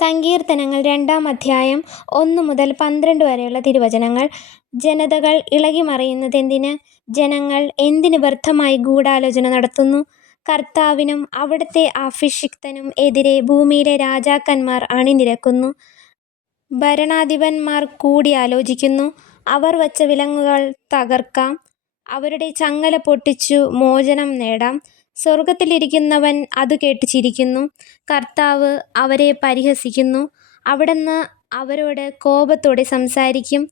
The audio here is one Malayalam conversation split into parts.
സങ്കീർത്തനങ്ങൾ 2-ാം അധ്യായം 1 മുതൽ 12 വരെയുള്ള തിരുവചനങ്ങൾ. ജനതകൾ ഇളകിമറിയുന്നതെന്തിന്? ജനങ്ങൾ എന്തിന് വ്യർത്ഥമായി ഗൂഢാലോചന നടത്തുന്നു? കർത്താവിനും അവിടുത്തെ അഭിഷിക്തനും എതിരെ ഭൂമിയിലെ രാജാക്കന്മാർ അണിനിരക്കുന്നു. ഭരണാധിപന്മാർ കൂടിയാലോചിക്കുന്നു. അവർ വച്ച വിലങ്ങുകൾ തകർക്കാം, അവരുടെ ചങ്ങല പൊട്ടിച്ചു മോചനം നേടാം. സ്വർഗ്ഗത്തിലിരിക്കുന്നവൻ അതു കേട്ട് ചിരിക്കുന്നു. കർത്താവ് അവരെ പരിഹസിക്കുന്നു. അവിടുന്ന് അവരോട് കോപത്തോടെ സംസാരിക്കും,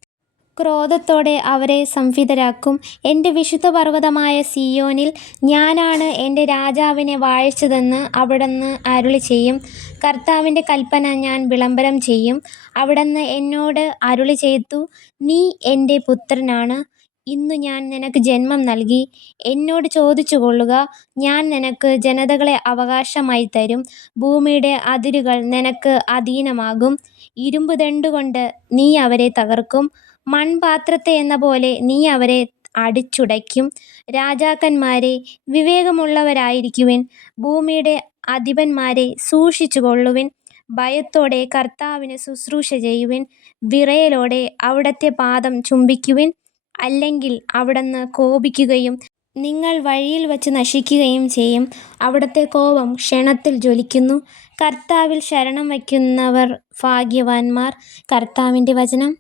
ക്രോധത്തോടെ അവരെ സംഭിതരാക്കും. എൻ്റെ വിശുദ്ധപർവ്വതമായ സീയോനിൽ ഞാനാണ് എൻ്റെ രാജാവിനെ വാഴിച്ചതെന്ന് അവിടുന്ന് അരുളിച്ചെയ്യും. കർത്താവിൻ്റെ കൽപ്പന ഞാൻ വിളംബരം ചെയ്യും. അവിടുന്ന് എന്നോട് അരുളിച്ചെയ്തു, നീ എൻ്റെ പുത്രനാണ്. ഇന്നു ഞാൻ നിനക്ക് ജന്മം നൽകി. എന്നോട് ചോദിച്ചുകൊള്ളുക, ഞാൻ നിനക്ക് ജനതകളെ അവകാശമായി തരും. ഭൂമിയുടെ അതിരുകൾ നിനക്ക് അധീനമാകും. ഇരുമ്പുദണ്ഡുകൊണ്ട് നീ അവരെ തകർക്കും, മൺപാത്രത്തെ എന്നപോലെ നീ അവരെ അടിച്ചുടയ്ക്കും. രാജാക്കന്മാരെ, വിവേകമുള്ളവരായിരിക്കുവിൻ. ഭൂമിയുടെ അധിപന്മാരെ, സൂക്ഷിച്ചുകൊള്ളുവിൻ. ഭയത്തോടെ കർത്താവിന് ശുശ്രൂഷ ചെയ്യുവിൻ. വിറയലോടെ അവിടുത്തെ പാദം ചുംബിക്കുവിൻ. അല്ലെങ്കിൽ അവിടുന്ന് കോപിക്കുകയും നിങ്ങൾ വഴിയിൽ വച്ച് നശിക്കുകയും ചെയ്യും. അവിടുത്തെ കോപം ക്ഷണത്തിൽ ജ്വലിക്കുന്നു. കർത്താവിൽ ശരണം വയ്ക്കുന്നവർ ഭാഗ്യവാന്മാർ. കർത്താവിൻ്റെ വചനം.